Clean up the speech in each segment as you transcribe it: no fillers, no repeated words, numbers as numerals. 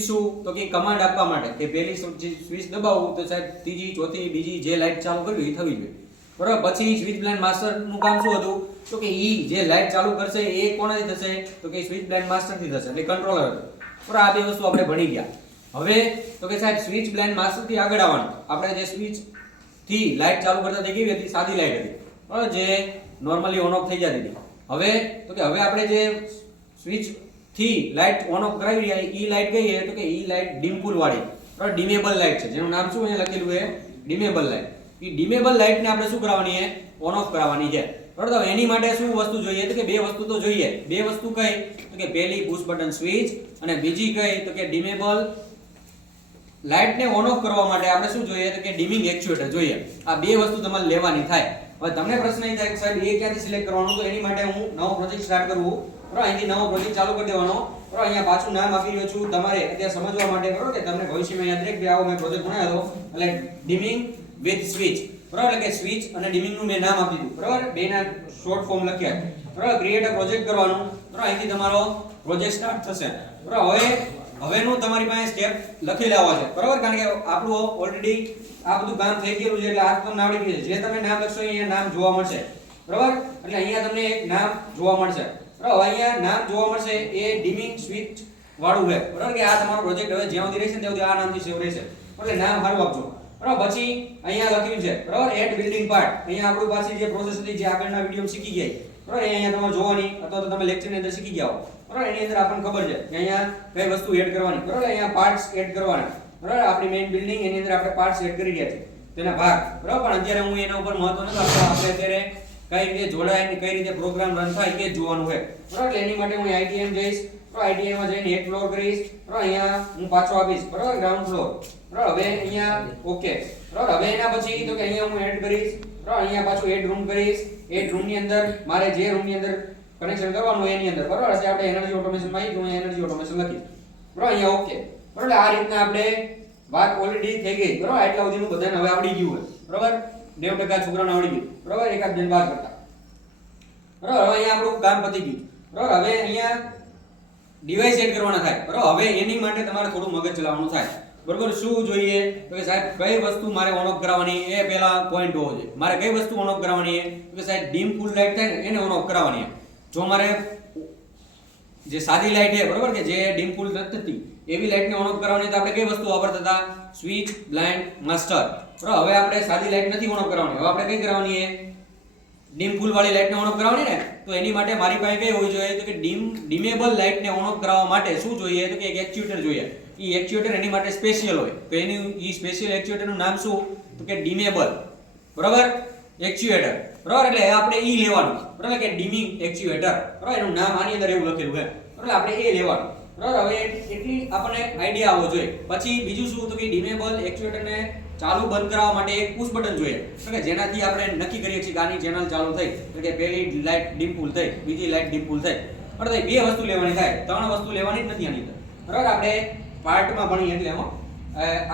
શું તો કે કમાન્ડ આપવા માટે કે પહેલી સ્વિચ દબાવું તો સાહેબ ત્રીજી ચોથી બીજી જે લાઈટ ચાલુ કરવી એ થવી જોઈએ બરાબર। પછી સ્વિચ બ્લાઇન્ડ માસ્ટર નું કામ શું હતું તો કે ઈ જે લાઈટ ચાલુ કરશે એ કોનાથી થશે તો કે સ્વિચ બ્લાઇન્ડ માસ્ટર થી થશે એટલે કંટ્રોલર બરાબર। આ બે વસ્તુ આપણે ભણી ગયા। હવે તો કે સાહેબ સ્વિચ બ્લાઇન્ડ માસ્ટર થી આગળ આવવાનું આપણે જે સ્વિચ થી લાઈટ ચાલુ કરતા તે કેવી હતી સાદી લાઈટ હતી બરાબર જે નોર્મલી ઓન ઓફ થઈ જતી હતી। હવે તો કે હવે આપણે જે સ્વિચ થી લાઈટ ઓન ઓફ કરાવી રહ્યા ઈ લાઈટ કઈ છે તો કે ઈ લાઈટ ડીમ પુલ વાળી બરાબર ડિમેબલ લાઈટ છે જેનું નામ શું અહીંયા લખેલું છે ડિમેબલ લાઈટ। ઈ ડિમેબલ લાઈટ ને આપણે શું કરાવવાની છે ઓન ઓફ કરાવવાની છે બરાબર। તો એની માટે શું વસ્તુ જોઈએ તો કે બે વસ્તુ તો જોઈએ। બે વસ્તુ કઈ તો કે પહેલી પુશ બટન સ્વિચ અને બીજી કઈ તો કે ડિમેબલ લાઈટ ને ઓન ઓફ કરવા માટે આપણે શું જોઈએ તો કે ડિમિંગ એક્ચ્યુએટર જોઈએ। આ બે વસ્તુ તમારે લેવાની થાય। હવે તમને પ્રશ્ન એ થાય કે સાહેબ એ ક્યાંથી સિલેક્ટ કરવાનું તો એની માટે હું નવો પ્રોજેક્ટ સ્ટાર્ટ કરવું બરાબર। અહીંથી નવો પ્રોજેક્ટ ચાલુ કરી દેવાનો બરાબર। અહીંયા પાછું નામ આપી રહ્યો છું તમારે અત્યારે સમજવા માટે બરાબર કે તમને ભવિષ્યમાં યાદ રહે કે આવો મેં પ્રોજેક્ટ બનાવ્યો હતો એટલે ડિમિંગ વિથ સ્વિચ બરાબર એટલે કે સ્વિચ અને ડિમિંગ નું મેં નામ આપી દીધું બરાબર। બેના શોર્ટ ફોર્મ લખ્યા બરાબર। ક્રિએટ અ પ્રોજેક્ટ કરવાનું બરાબર। અહીંથી તમારો પ્રોજેક્ટ સ્ટાર્ટ થશે બરાબર। હવેનું તમારી પાસે સ્ટેપ લખી લેવા છે બરાબર કારણ કે આપણું ઓલરેડી આ બધું કામ થઈ ગયેલું છે એટલે આ તમને આવડી ગયું છે। જે તમે નામ લખશો અહીંયા નામ જોવા મળશે બરાબર। એટલે અહીંયા તમને એક નામ જોવા મળશે બરાબર। અહીંયા નામ જોવા મળશે એ ડિમિંગ સ્વિચ વાળું છે બરાબર કે આ તમારો પ્રોજેક્ટ હવે જ્યાં સુધી રહેશે ત્યાં સુધી આ નામથી સેવ રહેશે એટલે નામ સારું આપજો બરાબર। પછી અહીંયા લખ્યું છે બરાબર એડ બિલ્ડિંગ પાર્ટ અહીંયા આપણું પાછી જે પ્રોસેસ હતી જે આગળના વિડિયોમાં શીખી ગયા બરાબર અહીંયા તમારે જોવાની અથવા તો તમે લેક્ચરની અંદર શીખી ગયા બરાબર। એની અંદર આપણને ખબર છે કે અહીંયા કઈ વસ્તુ એડ કરવાની બરાબર। અહીંયા પાર્ટ્સ એડ કરવાના બરાબર। આપણી મેઇન બિલ્ડિંગ એની અંદર આપણે પાર્ટ્સ એડ કરી રહ્યા છીએ તેના ભાગ બરાબર। પણ અત્યારે હું એના ઉપર મહત્વ નથી આપતો આપણે અત્યારે કઈ રીતે જોડાય અને કઈ રીતે પ્રોગ્રામ રન થાય એ જોવાનું છે બરાબર। એટલે એની માટે હું આઈટીએમ જઈશ બરાબર। આઈટીએમ માં જઈને એક ફ્લોર કરીશ બરાબર। અહીંયા હું પાછો આપીશ બરાબર ગ્રાઉન્ડ ફ્લોર બરાબર। હવે અહીંયા ઓકે બરાબર। હવે એના પછી તો કે અહીંયા હું એડ કરીશ બરાબર। અહીંયા પાછું એડ રૂમ કરીશ એડ રૂમ ની અંદર મારે જે રૂમ ની અંદર કનેક્શન કરવાનું એની અંદર બરાબર એટલે આપણે એનર્જી ઓટોમેશન માં આવી હું એનર્જી ઓટોમેશન લખીશ બરાબર। અહીંયા ઓકે બરાબર। આ રીતના આપણે વાત ઓલરેડી થઈ ગઈ બરાબર। એટલા સુધીનું બધાને હવે આવડી ગયું હોય બરાબર। 90% છોકરાને આવડી ગયું બરાબર એકાદ બેન બાદ કરતા બરાબર। હવે અહીંયા આપણું કામ પતી ગયું બરાબર। હવે અહીંયા ડિવાઇસ એડ કરવાના થાય બરાબર। હવે એની માટે તમારે થોડું મગજ ચલાવવાનું થાય બરાબર। શું જોઈએ તો કે સાહેબ કઈ વસ્તુ મારે ઓન ઓફ કરાવવાની એ પહેલા પોઈન્ટ હોવો જોઈએ। મારે કઈ વસ્તુ ઓન ઓફ કરાવવાની છે તો કે સાહેબ ડીમ ફૂલ લાઈટ થાય ને એને ઓન ઓફ કરાવવાની છે। જો મારે જે સાદી લાઈટ છે બરાબર કે જે ડીમ ફૂલ નથી થતી એવી લાઈટ ને ઓન ઓફ કરવાની તો આપણે કઈ વસ્તુ વાપરતા હતા સ્વિચ બ્લાઇન્ડ માસ્ટર બરાબર। હવે આપણે સાદી લાઈટ નથી ઓન ઓફ કરવાની હવે આપણે કઈ કરવાની છે ડીમ ફૂલ વાળી લાઈટ ને ઓન ઓફ કરાવવાની ને તો એની માટે મારી પાસે કઈ હોવી જોઈએ તો કે ડિમેબલ લાઈટ ને ઓન ઓફ કરાવવા માટે શું જોઈએ તો કે એક એક્ચ્યુએટર જોઈએ। ઈ એક્ચ્યુએટર એની માટે સ્પેશિયલ હોય તો એની ઈ સ્પેશિયલ એક્ચ્યુએટર નું નામ શું તો કે ડિમેબલ બરાબર એક્ચ્યુએટર બરાબર। એટલે આપણે ઈ લેવાનું બરાબર કે ડિમિંગ એક્ચ્યુએટર બરાબર એનું નામ આની અંદર એવું લખેલું છે બરાબર। આપણે એ લેવાનું બરાબર। હવે એટલી આપણને આઈડિયા આવવો જોઈએ। પછી બીજું શું તો કે ડિમેબલ એક્ચ્યુએટર ને ચાલુ બંધ કરાવવા માટે એક પુશ બટન જોઈએ કે જેનાથી આપણે નક્કી કરીએ છીએ કે આની ચેનલ ચાલુ થઈ એટલે કે પહેલી લાઈટ ડીમ ફૂલ થઈ બીજી લાઈટ ડીમ ફૂલ થઈ બરાબર। બે વસ્તુ લેવાની થાય ત્રણ વસ્તુ લેવાની જ નથી આની અંદર બરાબર। આપણે પાર્ટમાં ભણીએ એટલે એમાં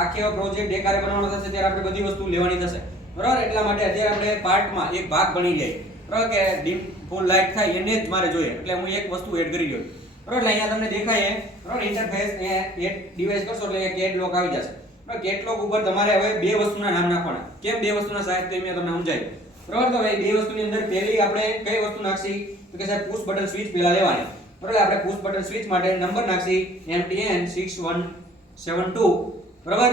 આખો પ્રોજેક્ટ એકારે બનાવવાનો થશે ત્યારે આપણે બધી વસ્તુ લેવાની થશે બરાબર। એટલા માટે અત્યારે આપણે પાર્ટમાં એક ભાગ ભણી લઈએ બરાબર કે ડીમ ફૂલ લાઈટ થાય એને જ મારે જોઈએ એટલે હું એક વસ્તુ એડ કરી દઉં બરાબર। એટલે અહીંયા તમને દેખાય બરાબર ઇન્ટરફેસ એડ ડિવાઇસ કરશો એટલે અહીંયા કેટ લોક આવી જશે બરાબર। કેટ લોક ઉપર તમારે હવે બે વસ્તુના નામ નાખવાના કેમ બે વસ્તુના સાહેબ તો મેં તમને સમજાવ્યું બરાબર। તો હવે બે વસ્તુની અંદર પહેલી આપણે કઈ વસ્તુ નાખશી તો કે સાહેબ પુશ બટન સ્વિચ પહેલા લેવાની બરાબર। આપણે પુશ બટન સ્વિચ માટે નંબર નાખશી MTN 6172 બરાબર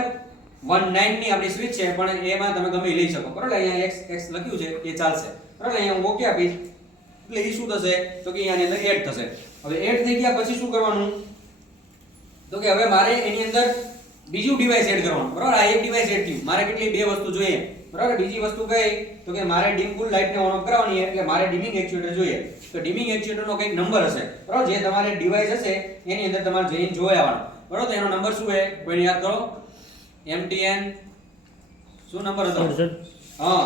19 ની આપણી સ્વિચ છે પણ એમાં તમે ગમે લઈ શકો બરાબર। અહીંયા x લખ્યું છે એ ચાલશે બરાબર। અહીંયા હું ઓકે આપીશ એટલે એ શું થશે તો કે અહીંયાની અંદર એડ થશે। હવે એડ થઈ ગયા પછી શું કરવાનું તો કે હવે મારે એની અંદર બીજું ડિવાઇસ એડ કરવાનું બરાબર। આ એક ડિવાઇસ એડ થયું મારે કેટલી બે વસ્તુ જોઈએ બરાબર। બીજી વસ્તુ કઈ તો કે મારે ડીમ ફૂલ લાઈટ ને ઓન ઓફ કરાવવાની એટલે મારે ડિમિંગ એક્ચ્યુએટર જોઈએ તો ડિમિંગ એક્ચ્યુએટર નો કંઈક નંબર હશે બરાબર। જે તમારે ડિવાઇસ હશે એની અંદર તમારે જઈને જોઈ આવવાનું બરાબર। તો એનો નંબર શું છે કોઈને યાદ કરો MTN શું નંબર હતો હા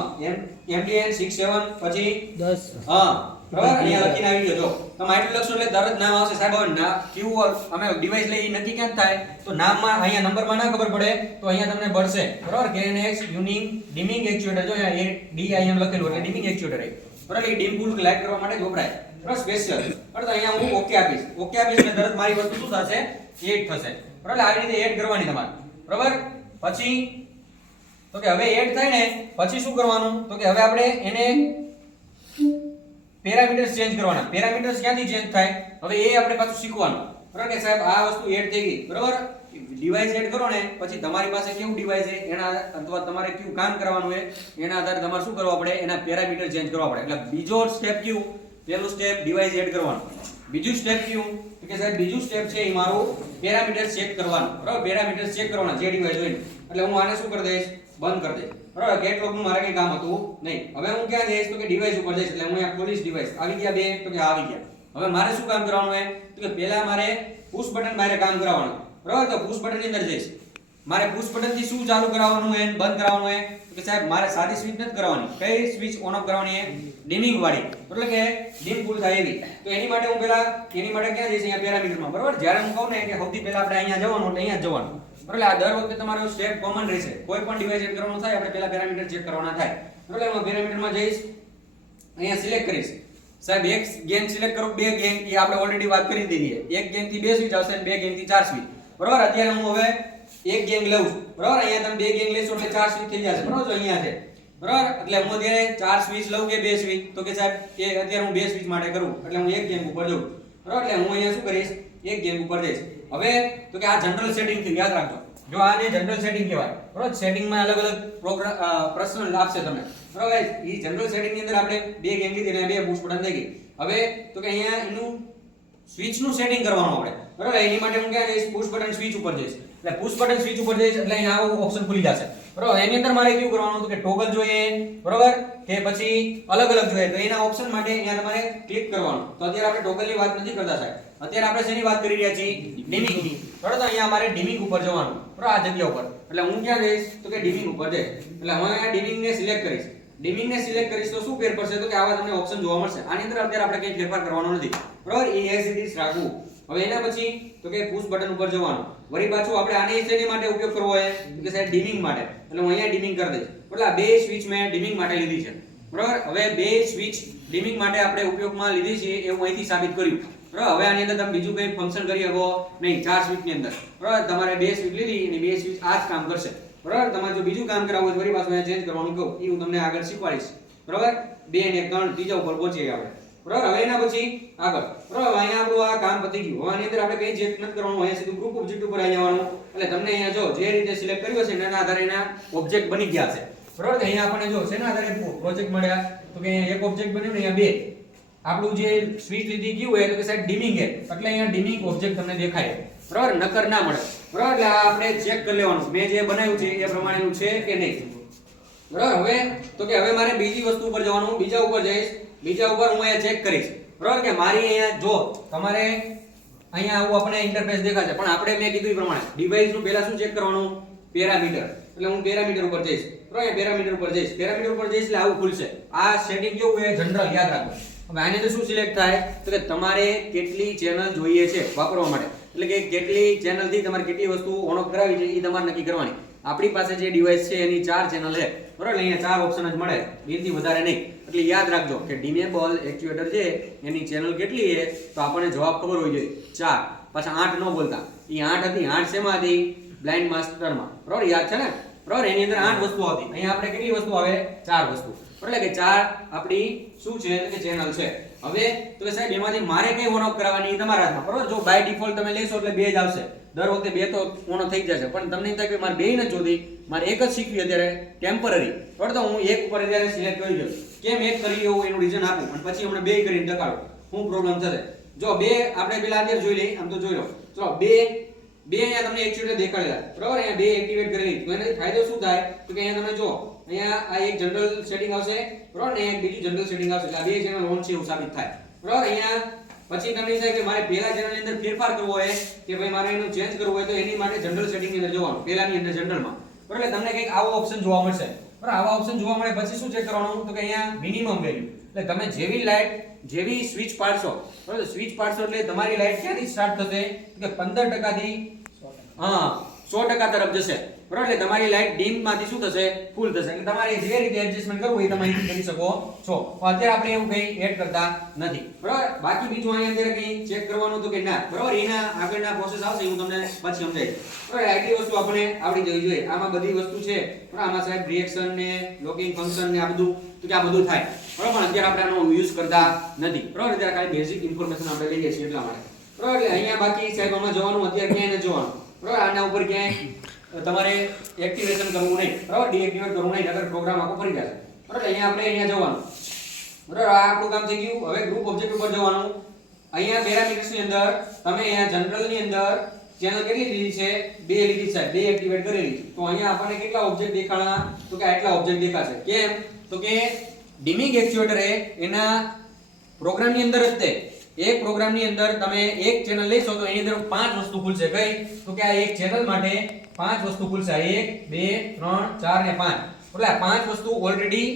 MTN 67 પછી 10 હા બરાબર। અહીંયા લખીને આવી ગયો જો તમે આટલું લખશો એટલે તરત નામ આવશે સાહેબ। હવે ના કેવું અમે ડિવાઇસ લઈ નક્કી ક્યાં થાય તો નામમાં અહીંયા નંબરમાં ના ખબર પડે તો અહીંયા તમને મળશે બરાબર KNX યુનિક ડિમિંગ એક્ચ્યુએટર જો અહીંયા DIM લખેલું એટલે ડિમિંગ એક્ચ્યુએટર બરાબર। એ ડીમ ફૂલ લાઈટ કરવા માટે જ વપરાય બરાબર સ્પેશિયલ બરાબર। તો અહીંયા હું ઓકે આપીશ એટલે તરત મારી વસ્તુ શું થશે એડ થશે બરાબર આવી રીતે એડ કરવાની તમારે બરાબર પછી તો કે હવે એડ થાય ને પછી શું કરવાનું તો કે હવે આપણે એને પેરામીટર્સ ચેન્જ કરવાના પેરામીટર્સ ક્યાંથી ચેન્જ થાય હવે એ આપણે પાછું શીખવાનું બરાબર કે સાહેબ આ વસ્તુ એડ થઈ ગઈ બરાબર ડિવાઇસ એડ કરો ને પછી તમારી પાસે કેવું ડિવાઇસ છે એના અથવા તમારે કેવું કામ કરવાનું છે એના આધારે તમારે શું કરવું પડે એના પેરામીટર ચેન્જ કરવા પડે એટલે બીજો સ્ટેપ કેવું પહેલું સ્ટેપ ડિવાઇસ એડ કરવાનું બીજું સ્ટેપ કેવું તો કે સાહેબ બીજું સ્ટેપ છે એ મારું પેરામીટર્સ ચેક કરવાનું બરાબર પેરામીટર્સ ચેક કરવાના જે ડિવાઇસ હોય એટલે હું આને શું કરી દઈશ બંધ કરી દઈશ બરાબર કેટલોગ નું મારે કઈ કામ હતું નહીં હવે હું ક્યાં જઈશ તો કે ડિવાઇસ ઉપર જઈશ એટલે હું અહીંયા ખોલીશ ડિવાઇસ આવી ગયા બે તો કે આવી ગયા હવે મારે શું કામ કરવાનું છે તો કે પહેલા મારે પુશ બટન બારે કામ કરાવવાનું બરાબર તો પુશ બટન ની અંદર જઈશ મારે પુશ બટન થી શું ચાલુ કરાવવાનું છે બંધ કરાવવાનું છે તો કે સાહેબ મારે સાદી સ્વિચ નથી કરવાની કઈ સ્વિચ ઓન ઓફ કરવાની છે ડિમિંગ વાળી એટલે કે ડીમ ફૂલ થાય એવી તો એની માટે હું પહેલા એની માટે ક્યાં જઈશ અહીંયા પેરામીટરમાં બરાબર જ્યારે હું કહું ને કે સૌથી પહેલા આપણે અહીંયા જવાનું એટલે અહીંયા જવાનું એટલે આ દર વખતે તમારો સ્ટેપ કોમન રહેશે કોઈ પણ ડિવાઇસ એડ કરવાનું થાય આપણે પહેલા પેરામીટર ચેક કરવાના થાય એટલે હું પેરામીટરમાં જઈશ અહીંયા સિલેક્ટ કરીશ સાહેબ એક ગેમ સિલેક્ટ કરો બે ગેમ એ આપણે ઓલરેડી વાત કરી દીધી છે એક ગેમ થી બે સ્વિચ આવશે બે ગેમ થી ચાર સ્વિચ બરાબર અત્યારે હું હવે એક ગેમ લઉં છું બરાબર અહીંયા તમે બે ગેમ લેશો એટલે ચાર સ્વિચ થઈ જશે બરાબર જો અહીંયા છે બરાબર એટલે હું અત્યારે ચાર સ્વિચ લઉં કે બે સ્વિચ તો કે સાહેબ કે અત્યારે હું બે સ્વિચ માટે કરું એટલે હું એક ગેમ ઉપર જઉં બરાબર એટલે હું અહીંયા શું કરીશ એક ગેમ ઉપર જઈશ હવે તો કે આ જનરલ સેટિંગ થી યાદ રાખજો જો આને જનરલ સેટિંગ કહેવાય બરાબર સેટિંગમાં અલગ અલગ પ્રશ્ન આપશે તમને બરાબર એ જનરલ સેટિંગ ની અંદર આપણે બે ગેમ લીધી અને બે પુશ બટન થઈ ગઈ હવે તો કે અહીંયા એનું સ્વિચ નું સેટિંગ કરવાનું આપણે બરાબર એની માટે હું ક્યાં જઈશ પુશ બટન સ્વિચ ઉપર જઈશ એટલે પુશ બટન સ્વિચ ઉપર જઈશ એટલે અહીંયા આવો ઓપ્શન ખુલી જશે બરાબર એની અંદર મારે કેવું કરવાનું હતું કે ટોગલ જોઈએ બરાબર કે પછી અલગ અલગ જોઈએ તો એના ઓપ્શન માટે અહીંયા તમારે ક્લિક કરવાનું તો અત્યારે આપણે ટોગલ ની વાત નથી કરતા સાહેબ અત્યારે આપણે શેની વાત કરી રહ્યા છીએ ડિમિંગ ની બરાબર તો અહીંયા અમારે ડિમિંગ ઉપર જવાનું બરાબર આ જગ્યા ઉપર એટલે હું ક્યાં જઈશ તો કે ડિમિંગ ઉપર જઈશ એટલે હું અહીંયા ડિમિંગ ને સિલેક્ટ કરીશ ડિમિંગ ને સિલેક્ટ કરીશ તો શું ફેર પડશે તો કે આવા તમને ઓપ્શન જોવા મળશે આની અંદર અત્યારે આપણે કંઈ ફેરફાર કરવાનો નથી બરાબર એ એઝ ઇટ ઇઝ રાખવું હવે એના પછી તો કે પુશ બટન ઉપર જવાનું વળી પાછું આપણે આને શેની માટે ઉપયોગ કરવો હોય તો કે સાહેબ ડિમિંગ માટે એટલે હું અહીંયા ડિમિંગ કરી દઈશ એટલે આ બે સ્વિચ મેં ડિમિંગ માટે લીધી છે બરાબર હવે બે સ્વિચ ડિમિંગ માટે આપણે ઉપયોગમાં લીધી છે એવું અહીંથી સાબિત કર્યું બરાબર હવે આની અંદર તમે બીજું કંઈ ફંક્શન કરી શકો નહીં ચાર સ્વિચ ની અંદર બરાબર તમારે બે સ્વિચ લીધી અને બે સ્વિચ આ જ કામ કરશે બરાબર તમારે જો બીજું કામ કરાવવું હોય તો વળી પાછું અહીંયા ચેન્જ કરવાનું કહું એ હું તમને આગળ શીખવાડીશ બરાબર 2 અને 3 ત્રીજા ઉપર પહોંચીએ આપણે બરાબર હવે એના પછી આગળ બરાબર અહીંયા આપણું આ કામ પતી ગયું હવે આની અંદર આપણે કંઈ ચેક નથી કરવાનું અહીંયા સીધું ગ્રુપ ઓબ્જેક્ટ ઉપર આવી જવાનું એટલે તમને અહીંયા જો જે રીતે સિલેક્ટ કર્યું છે એના આધારે એના ઓબ્જેક્ટ બની ગયા છે બરાબર અહીંયા આપણને જો શેના આધારે પ્રોજેક્ટ મળ્યા તો કે એક ઓબ્જેક્ટ બન્યું ને અહીંયા બે આપણું જે સ્વિચ લીધી ગયું હોય તો કે સાહેબ ડિમિંગ છે એટલે અહીંયા ડિમિંગ ઓબ્જેક્ટ તમને દેખાય બરાબર નકર ના મળે બરાબર એટલે આ આપણે ચેક કરી લેવાનું મેં જે બનાવ્યું છે એ પ્રમાણેનું છે કે નહીં બરાબર હવે તો કે હવે મારે બીજી વસ્તુ ઉપર જવાનું બીજા ઉપર જઈશ બીજા ઉપર હું અહીંયા ચેક કરીશ બરાબર કે મારી અહીંયા જો તમારે અહીંયા આવું આપણે ઇન્ટરફેસ દેખાશે પણ આપણે મેં કીધું એ પ્રમાણે ડિવાઇસ નું પહેલા શું ચેક કરવાનું પેરામીટર એટલે હું પેરામીટર ઉપર જઈશ બરાબર પેરામીટર ઉપર જઈશ એટલે આવું ખુલશે આ સેટિંગ કેવું છે જનરલ યાદ રાખો હવે આની અંદર શું સિલેક્ટ થાય તો કે તમારે કેટલી ચેનલ જોઈએ છે વાપરવા માટે એટલે કે કેટલી ચેનલ થી તમારે કેટલી વસ્તુ ઓન ઓફ કરાવી છે એ તમારે નક્કી કરવાની આપણી પાસે જે ડિવાઇસ છે એની 4 ચેનલ છે બરાબર અહીંયા 4 ઓપ્શન જ મળે બેથી વધારે નહીં એટલે યાદ રાખજો કે ડિમેબલ એક્ચ્યુએટર છે એની ચેનલ કેટલી છે તો આપણને જવાબ ખબર હોવી જોઈએ 4 પાછા 8 ન બોલતા એ 8 હતી 8 શેમાં હતી બ્લાઇન્ડ માસ્ટરમાં બરાબર યાદ છે ને બરાબર એની અંદર 8 વસ્તુ હતી અહીંયા આપણે કેટલી વસ્તુ આવે 4 વસ્તુ એટલે કે 4 આપણી શું છે કે ચેનલ છે હવે તો કે સાહેબ એમાંથી મારે કઈ ઓન ઓફ કરાવવાની તમારા હાથમાં બરાબર જો બાય ડિફોલ્ટ તમે લેશો એટલે બે જ આવશે દર વખતે બે તો ઓન થઈ જશે પણ તમને એમ થાય કે મારે બે નથી જોતી મારે એક જ શીખવી અત્યારે ટેમ્પરરી બરાબર તો હું એક ઉપર અત્યારે સિલેક્ટ કરી દઉં કેમ એક કરી એવું એનું રીઝન આપું અને પછી હમણાં બે કરીને ટકાડું શું પ્રોબ્લેમ થશે જો બે આપણે પેલા અત્યારે જોઈ લઈએ આમ તો જોઈ લો ચલો બે અહીંયા તમને એક્ચ્યુઅલી દેખાડેલા બરાબર અહીંયા બે એક્ટિવેટ કરેલી તો એનાથી ફાયદો શું થાય તો કે અહીંયા તમે જો અહીંયા આ એક જનરલ સેટિંગ આવશે બરાબર ને એક બીજું જનરલ સેટિંગ આવશે એટલે આ બે ચેનલ ઓન છે એવું સાબિત થાય બરાબર અહીંયા પછી તમને થાય કે મારે પહેલા ચેનલ ની અંદર ફેરફાર કરવો હોય કે ભાઈ મારે એનું ચેન્જ કરવું હોય તો એની માટે જનરલ સેટિંગ ની અંદર જવાનું પહેલાની અંદર જનરલમાં બરાબર તમને કંઈક આવો ઓપ્શન જોવા મળશે બરાબર આવા ઓપ્શન જોવા મળે પછી શું ચેક કરવાનું તો કે અહીંયા મિનિમમ વેલ્યુ એટલે તમે જેવી લાઈટ જેવી સ્વિચ પાડશો બરાબર સ્વિચ પાડશો એટલે તમારી લાઈટ ક્યાંથી સ્ટાર્ટ થશે કે 15% થી હા 100% 100% તરફ જશે બરાબર. એટલે તમારી લાઈટ ડીમ માંથી શું થશે ફૂલ થશે. એટલે તમારે જે રીતે એડજસ્ટમેન્ટ કરવું એ તમે અહીંથી કરી શકો છો. અત્યારે આપણે એવું કઈ એડ કરતા નથી બરાબર. બાકી બીજું અહીંયા અત્યારે કઈ ચેક કરવાનું તો કે ના બરાબર. એના આગળના પ્રોસેસ આવશે હું તમને પછી સમજાવીશ બરાબર. આટલી વસ્તુ આપણે આવડી જવી જોઈએ. આમાં બધી વસ્તુ છે બરાબર. આમાં સાહેબ રિએક્શન ને લોકિંગ ફંક્શન ને આ બધું તો કે આ બધું થાય બરાબર. પણ અત્યારે આપણે આનો યુઝ કરતા નથી બરાબર. અત્યારે ખાલી બેઝિક ઇન્ફોર્મેશન આપણે લઈએ છીએ એટલા માટે બરાબર. એટલે અહીંયા બાકી સાહેબ આમાં જવાનું અત્યારે ક્યાંય નથી જવાનું બરાબર. આના ઉપર ક્યાંય તમારે એક્ટિવેશન કરવું નહીં બરાબર. ડીએક્ટિવેટ કરવું નહીં નકર પ્રોગ્રામ આખો ફરી જશે બરાબર. અહીંયા આપણે અહીંયા જવાનું બરાબર. આ આપણું કામ થઈ ગયું. હવે ગ્રુપ ઓબ્જેક્ટ ઉપર જવાનું. અહીંયા પેરામીટર્સ ની અંદર તમે અહીંયા જનરલ ની અંદર ચેનલ કેટલી લીધી છે 2 લીધી છે 2 એક્ટિવેટ કરેલી. તો અહીંયા આપણને કેટલા ઓબ્જેક્ટ દેખાણા તો કે આટલા ઓબ્જેક્ટ દેખાશે. કેમ તો કે ડિમિંગ એક્ચ્યુએટર એના પ્રોગ્રામ ની અંદર જ તે એક પ્રોગ્રામ ની અંદર તમે એક ચેનલ લેશો તો એની અંદર 5 વસ્તુ ખુલશે. કઈ તો કે આ એક ચેનલ માટે 5 વસ્તુ ખુલશે. 1 2 3 4 ને 5 એટલે આ 5 વસ્તુ ઓલરેડી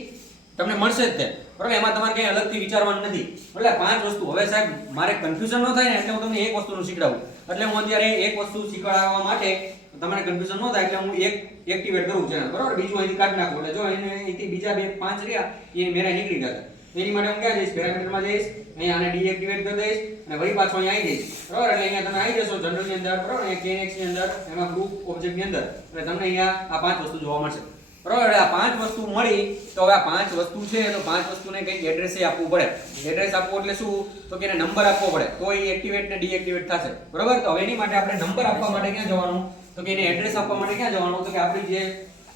તમને મળશે જ તે બરાબર. એમાં તમારે કઈ અલગથી વિચારવાનું નથી એટલે 5 વસ્તુ. હવે સાહેબ મારે કન્ફ્યુઝન ન થાય ને એટલે હું તમને એક વસ્તુનું શીખડાવું. એટલે હું અત્યારે એક વસ્તુ શીખવાડવા માટે તમને કન્ફ્યુઝન ન થાય એટલે હું એક એક્ટિવેટ કરું છું બરાબર. બીજું અહીંથી કાઢી નાખું એટલે જો અહીંથી બીજા 5 રહ્યા એ મેરા નીકળી જશે. એની માટે હું ક્યાં જઈશ પેરામીટરમાં જઈશ. અહીંયા આને ડીએક્ટિવેટ કરી દઈશ અને વળી પાછો અહીંયા આવી જઈશ બરાબર. એટલે અહીંયા તમે આવી જશો જનરલ ની અંદર બરાબર. અહીંયા KNX ની અંદર એમાં ગ્રુપ ઓબ્જેક્ટ ની અંદર એટલે તમને અહીંયા આ 5 વસ્તુ જોવા મળશે બરાબર. આ 5 વસ્તુ મળી તો હવે આ 5 વસ્તુ છે તો 5 વસ્તુને કંઈક એડ્રેસ આપવું પડે. એડ્રેસ આપવું એટલે શું તો કે એને નંબર આપવો પડે તો એ એક્ટિવેટ ને ડીએક્ટિવેટ થશે બરાબર. તો હવે એની માટે આપણે નંબર આપવા માટે ક્યાં જવાનું તો કે એને એડ્રેસ આપવા માટે ક્યાં જવાનું તો કે આપણી જે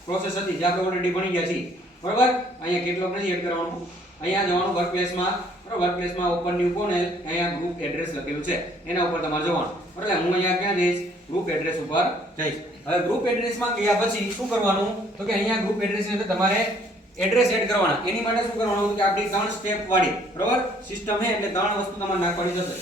પ્રોસેસ હતી જે આપણે ઓલરેડી ભણી ગયા છીએ બરાબર. અહીંયા કેટલોક નથી એડ કરવાનું. અહીંયા જવાનું વર્કપ્લેસમાં બરાબર. વર્કપ્લેસમાં ઓપન ન્યુ પેનલ અહીંયા ગ્રુપ એડ્રેસ લખેલું છે એના ઉપર તમારે જવાનું બરાબર. હું અહીંયા ક્યાં જઈશ ગ્રુપ એડ્રેસ ઉપર જઈશ. હવે ગ્રુપ એડ્રેસમાં ગયા પછી શું કરવાનું તો કે અહીંયા ગ્રુપ એડ્રેસ ની અંદર તમારે એડ્રેસ એડ કરવાના. એની માટે શું કરવાનું કે આપણી 3 સ્ટેપ વાળી બરાબર સિસ્ટમ છે એટલે 3 વસ્તુ તમારે નાખવાની થશે.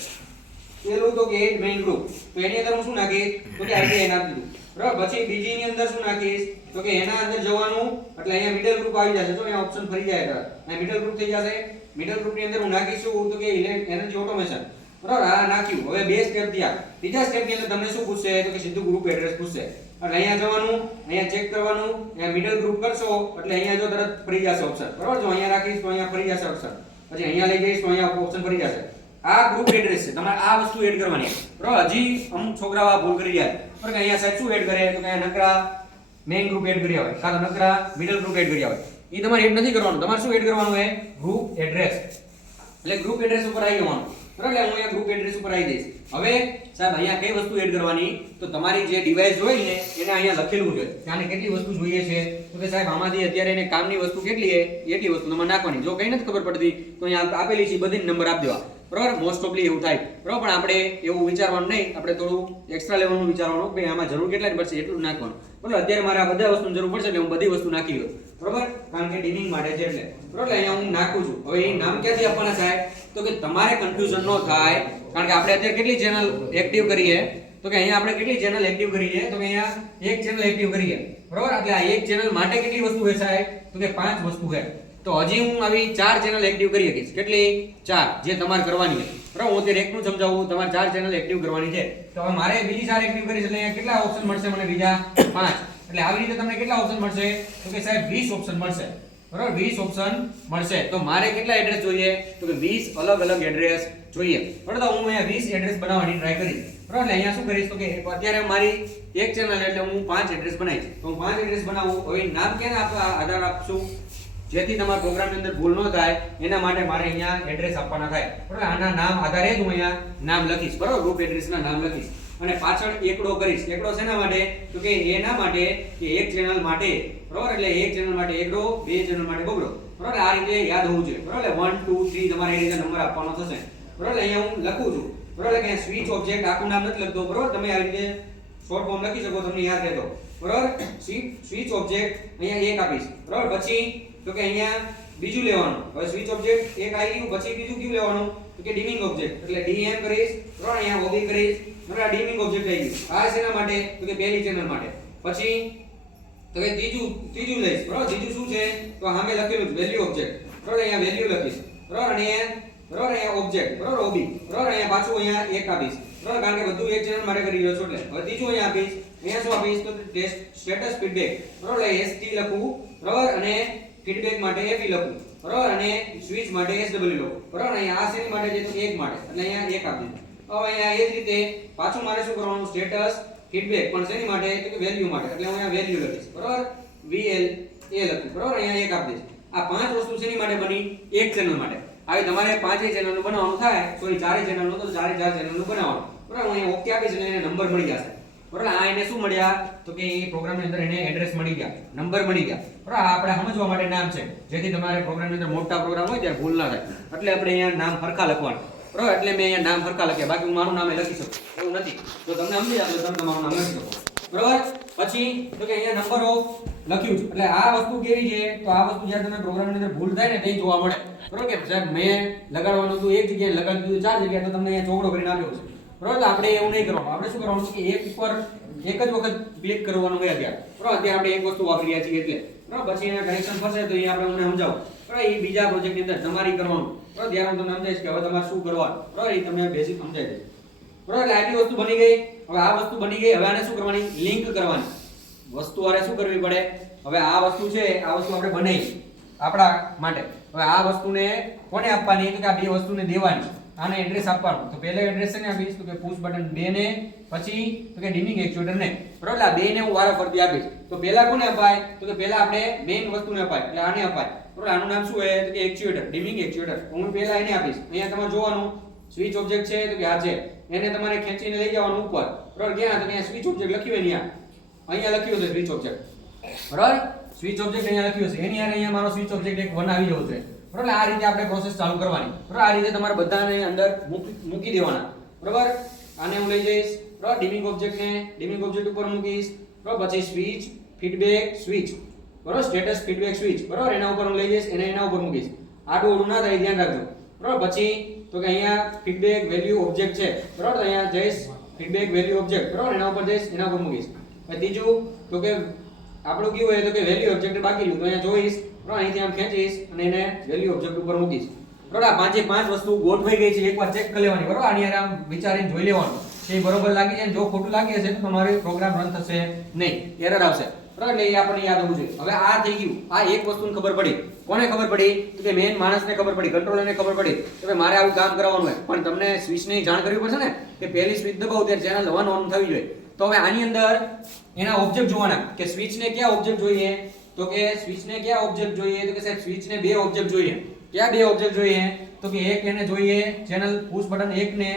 પહેલું તો કે એડ મેઇન ગ્રુપ તો એની અંદર હું શું નાખીશ તો કે આઈડી નાખી દીધું બરાબર. પછી બીજી ની અંદર શું નાખીશ તો કે એના અંદર જવાનું એટલે અહીંયા મિડલ ગ્રુપ આવી જશે. જો અહીંયા ઓપ્શન ફરી જાય અહીંયા મિડલ ગ્રુપ થઈ જશે. મિડલ ગ્રુપ ની અંદર હું નાખીશું તો કે એનર્જી ઓટોમેશન બરાબર. આ નાખ્યું. હવે 2 સ્ટેપ થયા. ત્રીજા સ્ટેપ ની અંદર તમને શું પૂછશે તો કે સીધું ગ્રુપ એડ્રેસ પૂછશે. એટલે અહીંયા જવાનું અહીંયા ચેક કરવાનું અહીંયા મિડલ ગ્રુપ કરશો એટલે અહીંયા જો તરત ફરી જશે ઓપ્શન બરાબર. જો અહીંયા રાખીશ તો અહીંયા ફરી જશે ઓપ્શન. પછી અહીંયા લઈ જઈશ તો અહીંયા ઓપ્શન ફરી જશે. આ ગ્રુપ એડ્રેસ છે. તમારે આ વસ્તુ એડ કરવાની બરાબર. હજી અમુક છોકરાઓ આ ભૂલ કરી જાય બરાબર કે અહીંયા સાહેબ શું એડ કરે તો કે અહીંયા નકરા મેઇન ગ્રુપ એડ કર્યા હોય કાં તો નકરા મિડલ ગ્રુપ એડ કર્યા હોય. એ તમારે એડ નથી કરવાનું. તમારે શું એડ કરવાનું છે ગ્રુપ એડ્રેસ. એટલે ગ્રુપ એડ્રેસ ઉપર આવી જવાનું બરાબર. હું અહીંયા ગ્રુપ એડ્રેસ ઉપર આવી જઈશ. હવે સાહેબ અહીંયા કઈ વસ્તુ એડ કરવાની તો તમારી જે ડિવાઇસ હોય ને એને અહીંયા લખેલું છે કે આને કેટલી વસ્તુ જોઈએ છે તો કે સાહેબ આમાંથી અત્યારે એને કામની વસ્તુ કેટલી છે એટલી વસ્તુ તમારે નાખવાની. જો કઈ નથી ખબર પડતી તો અહીંયા આપેલી છે બધી નંબર આપી દેવા બરાબર. મોસ્ટ ઓફલી એવું થાય બરાબર. પણ આપણે એવું વિચારવાનું નહીં. આપણે થોડું એક્સ્ટ્રા લેવલનું વિચારવાનું કે આમાં જરૂર કેટલાની પડશે એટલું જ નાખવાનું બરાબર. અત્યારે મારે આ બધા વસ્તુની જરૂર પડશે એટલે હું બધી વસ્તુ નાખી દઉં બરાબર. કારણ કે ડિમિંગ માટે છે એટલે બરાબર. અહીંયા હું નાખું છું. હવે એ નામ ક્યાંથી આપવાના સાહેબ તો કે તમારે કન્ફ્યુઝન ન થાય. કારણ કે આપણે અત્યારે કેટલી ચેનલ એક્ટિવ કરીએ તો કે અહીંયા આપણે કેટલી ચેનલ એક્ટિવ કરીએ તો કે અહીંયા એક ચેનલ એક્ટિવ કરીએ બરાબર. એટલે આ એક ચેનલ માટે કેટલી વસ્તુ છે સાહેબ તો કે 5 વસ્તુ છે. તો હજી હું આવી 4 ચેનલ એક્ટિવ કરી શકીશ. કેટલી 4 જે તમારે કરવાની છે બરાબર. હું અત્યારે એકનું સમજાવું. તમારે 4 ચેનલ એક્ટિવ કરવાની છે તો હવે મારે બીજી 4 એક્ટિવ કરીશ એટલે અહીંયા કેટલા ઓપ્શન મળશે મને બીજા 5. એટલે આવી રીતે તમને કેટલા ઓપ્શન મળશે તો કે સાહેબ 20 ઓપ્શન મળશે બરાબર. 20 ઓપ્શન મળશે. તો મારે કેટલા એડ્રેસ જોઈએ તો કે 20 અલગ અલગ એડ્રેસ જોઈએ બરાબર. તો હું અહીંયા 20 એડ્રેસ બનાવવાની ટ્રાય કરીશ બરાબર. એટલે અહીંયા શું કરીશ તો કે અત્યારે મારી એક ચેનલ એટલે હું 5 એડ્રેસ બનાવીશ. તો હું 5 એડ્રેસ બનાવું. હવે નામ કેને આધાર આપશું જેથી તમારા પ્રોગ્રામની અંદર ભૂલ ન થાય એના માટે મારે અહીંયા એડ્રેસ આપવાના થાય બરાબર. આના નામ આધારે જ હું અહીંયા નામ લખીશ બરાબર. ગ્રુપ એડ્રેસના નામ લખીશ અને પાછળ એકડો કરીશ. એકડો શેના માટે તો કે એના માટે કે એક ચેનલ માટે બરાબર. એટલે એક ચેનલ માટે એકડો, 2 ચેનલ માટે બગડો બરાબર. આ રીતે યાદ હોવું જોઈએ બરાબર. 1 2 3 તમારે એ રીતે નંબર આપવાનો થશે બરાબર. અહીંયા હું લખું છું બરાબર. કે સ્વિચ ઓબ્જેક્ટ આખું નામ નથી લખતો બરાબર. તમે આવી રીતે શોર્ટ ફોર્મ લખી શકો તમને યાદ રહેતો બરાબર. સ્વિચ ઓબ્જેક્ટ અહીંયા એક આપીશ બરાબર. પછી તો કે અહીંયા બીજું લેવાનું. હવે સ્વિચ ઓબ્જેક્ટ એક આવી ગયું. પછી બીજું કયું લેવાનું તો કે ડિમિંગ ઓબ્જેક્ટ. એટલે ડીએમ કરીશ બરાબર. અહીંયા ઓબી કરીશ બરાબર. ડિમિંગ ઓબ્જેક્ટ આવી ગયું. આ શેના માટે તો કે પહેલી ચેનલ માટે. પછી તો કે ત્રીજું લઈશ બરાબર. ત્રીજું શું છે તો સામે લખેલું વેલ્યુ ઓબ્જેક્ટ બરાબર. અહીંયા વેલ્યુ લખીશ બરાબર. અને બરાબર અહીંયા ઓબ્જેક્ટ બરાબર ઓબી બરાબર. અહીંયા પાછું અહીંયા એક આપીશ બરાબર. કારણ કે બધું એક ચેનલ માટે કરી રહ્યો છું એટલે હવે ત્રીજું અહીંયા આપીશ અહીંયા શું આપીશ તો સ્ટેટસ ફીડબેક બરોબર એટલે ST લખું બરોબર અને ફીડબેક માટે FE લખું બરોબર અને સ્વિચ માટે SW લખું બરોબર અહીંયા આ શેની માટે છે તો 1 માટે એટલે અહીંયા 1 આપી દીધું. હવે અહીંયા એ જ રીતે પાછું મારે શું કરવાનું સ્ટેટસ ફીડબેક પણ શેની માટે તો કે વેલ્યુ માટે એટલે હું અહીંયા વેલ્યુ લખીશ બરોબર VL એ લખું બરોબર અહીંયા 1 આપી દઈશ. આ પાંચ વસ્તુ શેની માટે બની એક ચેનલ માટે. આવી તમારે પાંચેય ચેનલનું બનાવવાનું થાય સોરી ચારે ચેનલનું તો ચારે ચાર ચેનલનું બનાવવાનું બરાબર. હું અહીંયા ઓકે આપીશ એટલે એને નંબર મળી જશે બરાબર. આ એને શું મળ્યા તો કે એ પ્રોગ્રામની અંદર એને એડ્રેસ મળી ગયા નંબર મળી ગયા બરાબર. આ આપણે સમજવા માટે નામ છે જેથી તમારે પ્રોગ્રામની અંદર મોટા પ્રોગ્રામ હોય ત્યારે ભૂલ ના થાય એટલે આપણે અહીંયા નામ ફરખા લખવાનું બરાબર. એટલે મેં અહીંયા નામ ફરખા લખ્યા બાકી હું મારું નામ લખી શકું એવું નથી. જો તમને સમજી જાય તો તમે તમારું નામ લખી શકો બરાબર. પછી તો કે અહીંયા નંબર ઓફ લખ્યું છે એટલે આ વસ્તુ કેવી છે તો આ વસ્તુ જ્યારે તમે પ્રોગ્રામની અંદર ભૂલ થાય ને તે જોવા મળે બરાબર. કે સાહેબ મેં લગાડવાનું હતું એક જગ્યાએ લગાડી દીધું ચાર જગ્યાએ તો તમને અહીંયા ચોકડો કરીને આપ્યો છે બરાબર. આપણે એવું નહીં કરવાનું. આપણે શું કરવાનું કે એક ઉપર એક જ વખત ક્લિક કરવાનું હોય અત્યારે બરાબર. અત્યારે આપણે એક વસ્તુ વાપરી રહ્યા છીએ એટલે બરાબર. પછી એના કનેક્શન ફસે તો એ આપણે મને સમજાવો બરાબર. એ બીજા પ્રોજેક્ટની અંદર તમારી કરવાનું બરાબર. ત્યારે હું તમને સમજાવીશ કે હવે તમારે શું કરવાનું બરાબર. એ તમને બેસિક સમજાઈ દઈશ બરાબર. એટલે આટલી વસ્તુ બની ગઈ. હવે આ વસ્તુ બની ગઈ. હવે આને શું કરવાની લિંક કરવાની વસ્તુ આરે શું કરવી પડે. હવે આ વસ્તુ છે આ વસ્તુ આપણે બનાવી આપણા માટે. હવે આ વસ્તુને કોને આપવાની તો કે આ બે વસ્તુને દેવાની આને એડ્રેસ આપવાનું. તો પહેલા એડ્રેસ ને આપીશ તો કે પુશ બટન 2 ને પછી તો કે ડિમિંગ એક્ચ્યુએટર ને બરાબર. આ બે ને હું વારાફરતી આપીશ. તો પહેલા કોને અપાય તો કે પહેલા આપણે મેઈન વસ્તુને અપાય એટલે આને અપાય બરાબર. આનું નામ શું છે તો કે એક્ચ્યુએટર ડિમિંગ એક્ચ્યુએટર. હું પહેલા એને આપીશ. અહીંયા તમારે જોવાનું સ્વિચ ઓબ્જેક્ટ છે તો કે આ છે એને તમારે ખેંચીને લઈ જવાનું ઉપર બરાબર. ક્યાં તો કે સ્વિચ ઓબ્જેક્ટ લખ્યું હોય અહીંયા લખ્યું છે સ્વિચ ઓબ્જેક્ટ બરાબર. સ્વિચ ઓબ્જેક્ટ અહીંયા લખ્યું છે એની અહીંયા મારો સ્વિચ ઓબ્જેક્ટ એક 1 આવી જવો છે બરાબર. આ રીતે આપણે પ્રોસેસ ચાલુ કરવાની બરાબર. આ રીતે તમારે બધાને અંદર મૂકી દેવાના બરાબર. આને હું લઈ જઈશ બરાબર. ડિમિંગ ઓબ્જેક્ટ ને ડિમિંગ ઓબ્જેક્ટ ઉપર મૂકીશ બરાબર. પછી સ્વિચ ફીડબેક સ્વિચ બરાબર. સ્ટેટસ ફીડબેક સ્વિચ બરાબર. એના ઉપર હું લઈ જઈશ એને એના ઉપર મૂકીશ. આડું ઓળું ના થાય ધ્યાન રાખજો બરાબર. પછી તો કે અહીંયા ફીડબેક વેલ્યુ ઓબ્જેક્ટ છે બરાબર. અહીંયા જઈશ ફીડબેક વેલ્યુ ઓબ્જેક્ટ બરાબર. એના ઉપર જઈશ એના ઉપર મૂકીશ. ત્રીજું તો કે આપણું કેવું હોય તો કે વેલ્યુ ઓબ્જેક્ટ બાકી રહ્યું તો અહીંયા જોઈશ બરાબર. અહીંથી આમ ખેંચીશ અને એને વેલ્યુ ઓબ્જેક્ટ ઉપર મૂકીશ બરાબર. આ પાંચે પાંચ વસ્તુ ગોઠવાઈ ગઈ છે એકવાર ચેક કરી લેવાની બરાબર. આની આરામ વિચારીને જોઈ લેવાનું કે બરોબર લાગી જાય. જો ખોટું લાગી હશે તો તમારો પ્રોગ્રામ રન થશે નહીં એરર આવશે બરાબર. એટલે એ આપણને યાદ હોવું જોઈએ. હવે આ થઈ ગયું. આ એક વસ્તુને ખબર પડી. કોને ખબર પડી તો કે મેઈન માણસને ખબર પડી કંટ્રોલરને ખબર પડી કે મારે આવું કામ કરવાનું હોય પણ તમને સ્વિચની જાણ કરવી પડશે ને કે પહેલી સ્વિચ દબાવો ત્યારે ચેનલ 1 ઓન થવી જોઈએ. તો હવે આની અંદર એના ઓબ્જેક્ટ જોવાના કે સ્વિચને કયા ઓબ્જેક્ટ જોઈએ તો કે સ્વિચને કયા ઓબ્જેક્ટ જોઈએ તો કે સાહેબ સ્વિચને બે ઓબ્જેક્ટ જોઈએ. કયા બે ઓબ્જેક્ટ જોઈએ તો કે એક એને જોઈએ ચેનલ પુશ બટન 1 ને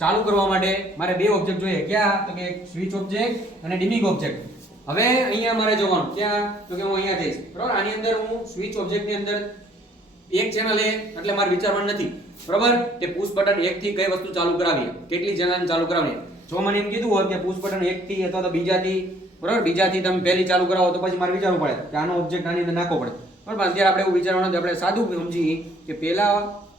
ચાલુ કરવા માટે મારે બે ઓબ્જેક્ટ જોઈએ. ક્યાં તો કે સ્વિચ ઓબ્જેક્ટ અને ડિમિંગ ઓબ્જેક્ટ. હવે અહીંયા મારે જોવાનું ક્યાં તો કે હું અહીંયા જઈશ બરાબર. આની અંદર હું સ્વિચ ઓબ્જેક્ટની અંદર એક ચેનલ એટલે મારે વિચારવાનું નથી બરાબર કે પુશ બટન 1 થી કઈ વસ્તુ ચાલુ કરાવી કેટલી ચેનલ ચાલુ કરાવવાની. જો મને એમ કીધું હોત કે પુશ બટન 1 થી અથવા તો બીજાથી બરાબર બીજાથી તમે પહેલી ચાલુ કરાવો તો પછી મારે વિચારવું પડે કે આનો ઓબ્જેક્ટ આની અંદર નાખવો પડે બરાબર. અત્યારે આપણે એવું વિચારવાનું નથી. આપણે સાદું સમજી કે પહેલા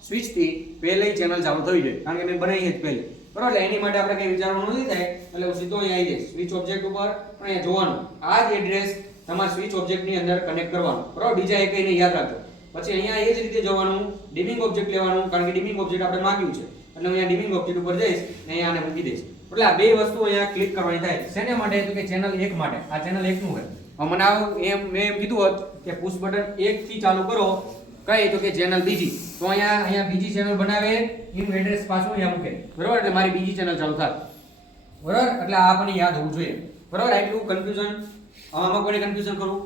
સ્વિચ થી પહેલી ચેનલ ચાલુ થવી જોઈએ કારણ કે મેં બનાવી જ પહેલી બરાબર. એટલે એની માટે આપણે કઈ વિચારવાનું નથી થાય એટલે હું સીધો અહીંયા આવી જઈશ સ્વિચ ઓબ્જેક્ટ ઉપર પણ અહીંયા જોવાનું આ જ એડ્રેસ તમારા સ્વિચ ઓબ્જેક્ટની અંદર કનેક્ટ કરવાનું બરાબર. બીજા એકઈને યાદ રાખજો. પછી અહીંયા એ જ રીતે જવાનું ડિમિંગ ઓબ્જેક્ટ લેવાનું કારણ કે ડિમિંગ ઓબ્જેક્ટ આપણે માંગ્યું છે એટલે અહીંયા ડિમિંગ ઓબ્જેક્ટ ઉપર જઈશ અને અહીંયા આને મૂકી દઈશ. એટલે આ બે વસ્તુ અહીંયા ક્લિક કરવાની થાય. શેને માટે તો કે ચેનલ 1 માટે. આ ચેનલ 1 નું હોય. હવે મને મેં એમ કીધું હોત કે પુશ બટન 1 થી ચાલુ કરો કઈ તો કે ચેનલ બીજી તો અહીંયા બીજી ચેનલ બનાવે એનું એડ્રેસ પાછું અહીંયા મૂકે બરાબર. એટલે મારી બીજી ચેનલ ચાલુ થાય બરાબર. એટલે આ આપણને યાદ હોવું જોઈએ બરાબર. આટલું કન્ફ્યુઝન. આમાં કોઈને કન્ફ્યુઝન કરું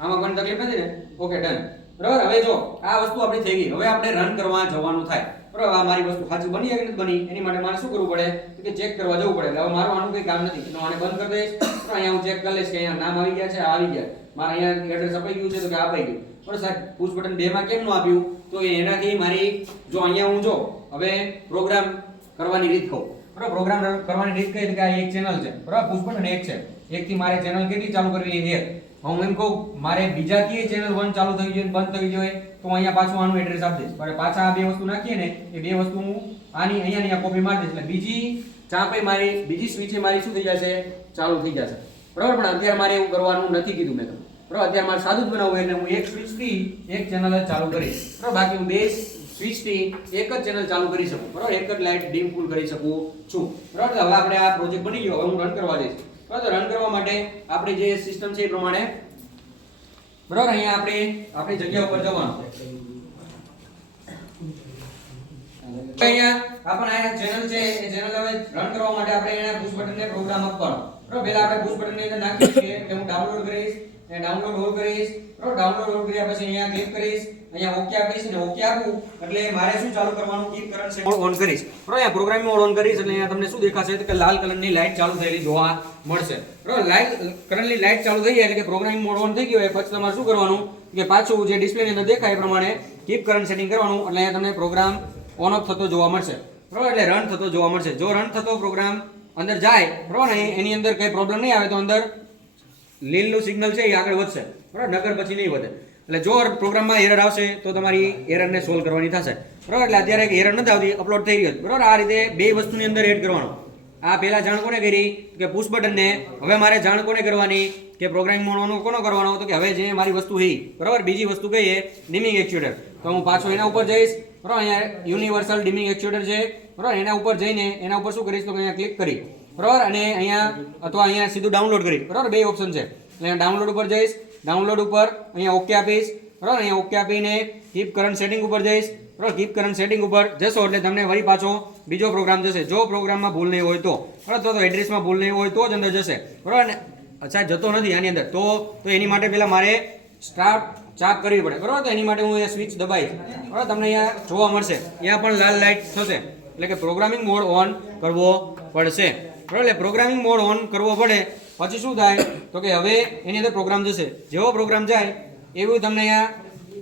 આમાં કોઈને તકલીફ નથી ને ઓકે ડન બરાબર. હવે જો આ વસ્તુ આપણી થઈ ગઈ. હવે આપણે રન કરવા જવાનું થાય બરાબર. આ મારી વસ્તુ સાચી બની કે નથી બની એની માટે મારે શું કરવું પડે કે ચેક કરવા જવું પડે. હવે મારું આનું કંઈ કામ નથી તો આને બંધ કરી દઈશ. અહીંયા હું ચેક કરી લઈશ કે અહીંયા નામ આવી ગયા છે આવી ગયા મારે અહીંયા એડ્રેસ અપાઈ ગયું છે તો કે અપાઈ ગયું બરાબર. સાહેબ પુશ બટન 2 માં કેમ ન આપ્યું તો એનાથી મારી જો અહીંયા હું જો હવે પ્રોગ્રામ કરવાની રીત કહું બરાબર. પ્રોગ્રામ કરવાની રીત કઈ કે આ એક ચેનલ છે બરાબર. પુશ બટન 1 છે. એકથી મારે ચેનલ કેટલી ચાલુ કરવી છે 1. હું એમ કહું મારે બીજાથી ચેનલ 1 ચાલુ થઈ જોઈએ બંધ થઈ જોઈએ તો અહીંયા પાછું આનું એડ્રેસ આપી દઈશ. બરાબર. પાછા આ બે વસ્તુ નાખીએ ને એ બે વસ્તુ હું આની અહીંયા કોપી મારી દઈશ એટલે બીજી ચાપે મારી બીજી સ્વિચે મારી શું થઈ જશે ચાલુ થઈ જશે બરાબર. પણ અત્યારે મારે એવું કરવાનું નથી કીધું મેં તમને બરાબર. અત્યારે મારે સાદું જ બનાવવું એટલે હું એક સ્વિચ થી એક ચેનલ જ ચાલુ કરીશ બરાબર. બાકી હું બે સ્વિચ થી એક જ ચેનલ ચાલુ કરી શકું બરાબર. એક જ લાઇટ ડીમ ફૂલ કરી શકું છું બરાબર. હવે આપણે આ પ્રોજેક્ટ બની ગયો. હવે હું રન કરવા જઈશ બરાબર તો રન કરવા માટે આપણી જે સિસ્ટમ છે એ પ્રમાણે બરાબર અહીંયા આપણી જગ્યા ઉપર જવાનું અહીંયા આપણે આ ચેનલ છે એ ચેનલ હવે રન કરવા માટે આપણે અહીંયા પુશ બટન ને પ્રોગ્રામ આપવાનો બરાબર પહેલા આપણે પુશ બટન ની અંદર નાખીએ છીએ કે હું ડાઉનલોડ કરીશ અને ડાઉનલોડ ઓલ કરીશ બરાબર ડાઉનલોડ ઓલ કર્યા પછી અહીંયા ક્લિક કરીશ અહીંયા ઓકે આપીશ અને ઓકે આપું એટલે મારે શું ચાલુ કરવાનું કીપ કરંટ સેટ ઓન કરીશ બરાબર અહીંયા પ્રોગ્રામિંગ મોડ ઓન કરીશ એટલે અહીંયા તમને શું દેખાશે કે લાલ કલરની લાઈટ ચાલુ થયેલી જોવા મળશે બરાબર લાઈટ કરંટની લાઈટ ચાલુ થઈ જાય એટલે કે પ્રોગ્રામિંગ મોડ ઓન થઈ ગયો હોય પછી તમારે શું કરવાનું કે પાછું જે ડિસ્પ્લે ની અંદર દેખાય એ પ્રમાણે કીપ કરંટ સેટિંગ કરવાનું એટલે અહીંયા તમને પ્રોગ્રામ ઓન ઓફ થતો જોવા મળશે બરાબર એટલે રન થતો જોવા મળશે જો રન થતો પ્રોગ્રામ અંદર જાય બરાબર ને એની અંદર કઈ પ્રોબ્લેમ નહીં આવે તો અંદર લીલનું સિગ્નલ છે એ આગળ વધશે બરાબર નકર પછી નહીં વધે એટલે જો પ્રોગ્રામમાં એરર આવશે તો તમારી એરરને સોલ્વ કરવાની થશે બરાબર એટલે અત્યારે એરર નથી આવતી અપલોડ થઈ ગયો બરાબર આ રીતે બે વસ્તુની અંદર એડ કરવાનો આ પહેલા જાણ કોને કરી કે પુશ બટન ને હવે મારે જાણ કોને કરવાની કે પ્રોગ્રામિંગ મોડ કોનો કરવાનો તો કે હવે જે મારી વસ્તુ છે બરાબર બીજી વસ્તુ કઈ છે ડિમિંગ એક્ચ્યુએટર તો હું પાછો એના ઉપર જઈશ બરાબર અહીંયા યુનિવર્સલ ડિમિંગ એક્ચ્યુએટર છે બરાબર એના ઉપર જઈને એના ઉપર શું કરીશ તો અહીંયા ક્લિક કરી બરાબર અને અહીંયા અથવા અહીંયા સીધું ડાઉનલોડ કરી બરાબર બે ઓપ્શન છે એટલે ડાઉનલોડ ઉપર જઈશ ડાઉનલોડ ઉપર અહીંયા ઓકે આપીશ બરાબર અહીંયા ઓકે આપીને કીપ કરંટ સેટિંગ ઉપર જઈશ બરાબર કીપ કરંટ સેટિંગ ઉપર જશો એટલે તમને વળી પાછો બીજો પ્રોગ્રામ જશે જો પ્રોગ્રામમાં ભૂલ નહીં હોય તો બરાબર તો એડ્રેસમાં ભૂલ નહીં હોય તો જ અંદર જશે બરાબર ને અચ્છા જતો નથી આની અંદર તો એની માટે પહેલા મારે સ્ટાર્ટ ચાપ કરવી પડે બરાબર તો એની માટે હું અહીંયા સ્વિચ દબાઈશ બરાબર તમને અહીંયા જોવા મળશે અહીંયા પણ લાલ લાઈટ થશે એટલે કે પ્રોગ્રામિંગ મોડ ઓન કરવો પડશે બરાબર એટલે પ્રોગ્રામિંગ મોડ ઓન કરવો પડે પછી શું થાય તો કે હવે એની અંદર પ્રોગ્રામ જશે જેવો પ્રોગ્રામ જાય એવું તમને અહીંયા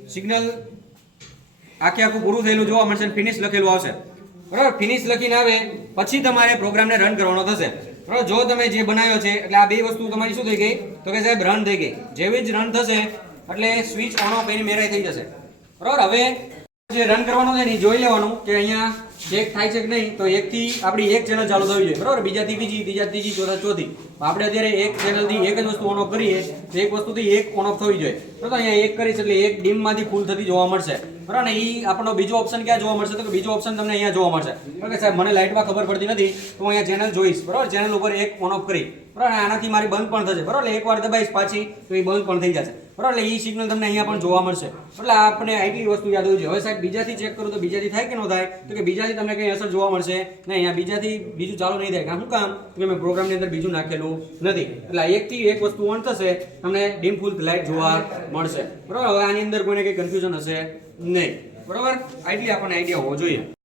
સિગ્નલ આખું પૂરું થયેલું જોવા મળશે ફિનિશ લખેલું આવશે બરાબર ફિનિશ લખીને આવે પછી તમારે પ્રોગ્રામને રન કરવાનો થશે બરાબર જો તમે જે બનાવ્યો છે એટલે આ બે વસ્તુ તમારી શું થઈ ગઈ તો કે સાહેબ રન થઈ ગઈ જેવી જ રન થશે એટલે સ્વિચ ઓન ઓફ એની મેરાઈ થઈ જશે બરાબર હવે જે રન કરવાનું છે ને જોઈ લેવાનું કે અહીંયા ચેક થાય છે કે નહીં તો એકથી આપણી એક ચેનલ ચાલુ થવી જોઈએ બરાબર બીજાથી બીજી ત્રીજી ચોથા ચોથી આપણે અત્યારે એક ચેનલથી એક જ વસ્તુ ઓન ઓફ કરીએ તો એક વસ્તુથી એક ઓન ઓફ થવી જોઈએ તો અહીંયા એક કરીશ એટલે એક ડીમમાંથી ફૂલ થતી જોવા મળશે બરાબર ને એ આપણો બીજો ઓપ્શન ક્યાં જોવા મળશે તો કે બીજો ઓપ્શન તમને અહીંયા જોવા મળશે કે સાહેબ મને લાઇટમાં ખબર પડતી નથી તો હું અહીંયા ચેનલ જોઈશ બરાબર ચેનલ ઉપર એક ઓન ઓફ કરી બરાબર આનાથી મારી બંધ પણ થશે બરાબર એટલે એકવાર દબાઈશ પાછી તો એ બંધ પણ થઈ જશે બરાબર એટલે એ સિગ્નલ તમને અહીંયા પણ જોવા મળશે એટલે આપણે આટલી વસ્તુ યાદ હોવી જોઈએ હવે સાહેબ બીજાથી ચેક કરું તો બીજાથી થાય કે ન થાય તો કે બીજાથી તમને કંઈ અસર જોવા મળશે નહીં અહીંયા બીજાથી બીજું ચાલુ નહીં થાય શું કામ તો કે મેં પ્રોગ્રામની અંદર બીજું નાખેલું નથી એટલે એકથી એક વસ્તુ ઓન થશે તમને ડીમ ફૂલ લાઇટ જોવા મળશે બરાબર હવે આની અંદર કોઈને કંઈ કન્ફ્યુઝન હશે નહીં બરાબર આટલી આપણને આઈડિયા હોવો જોઈએ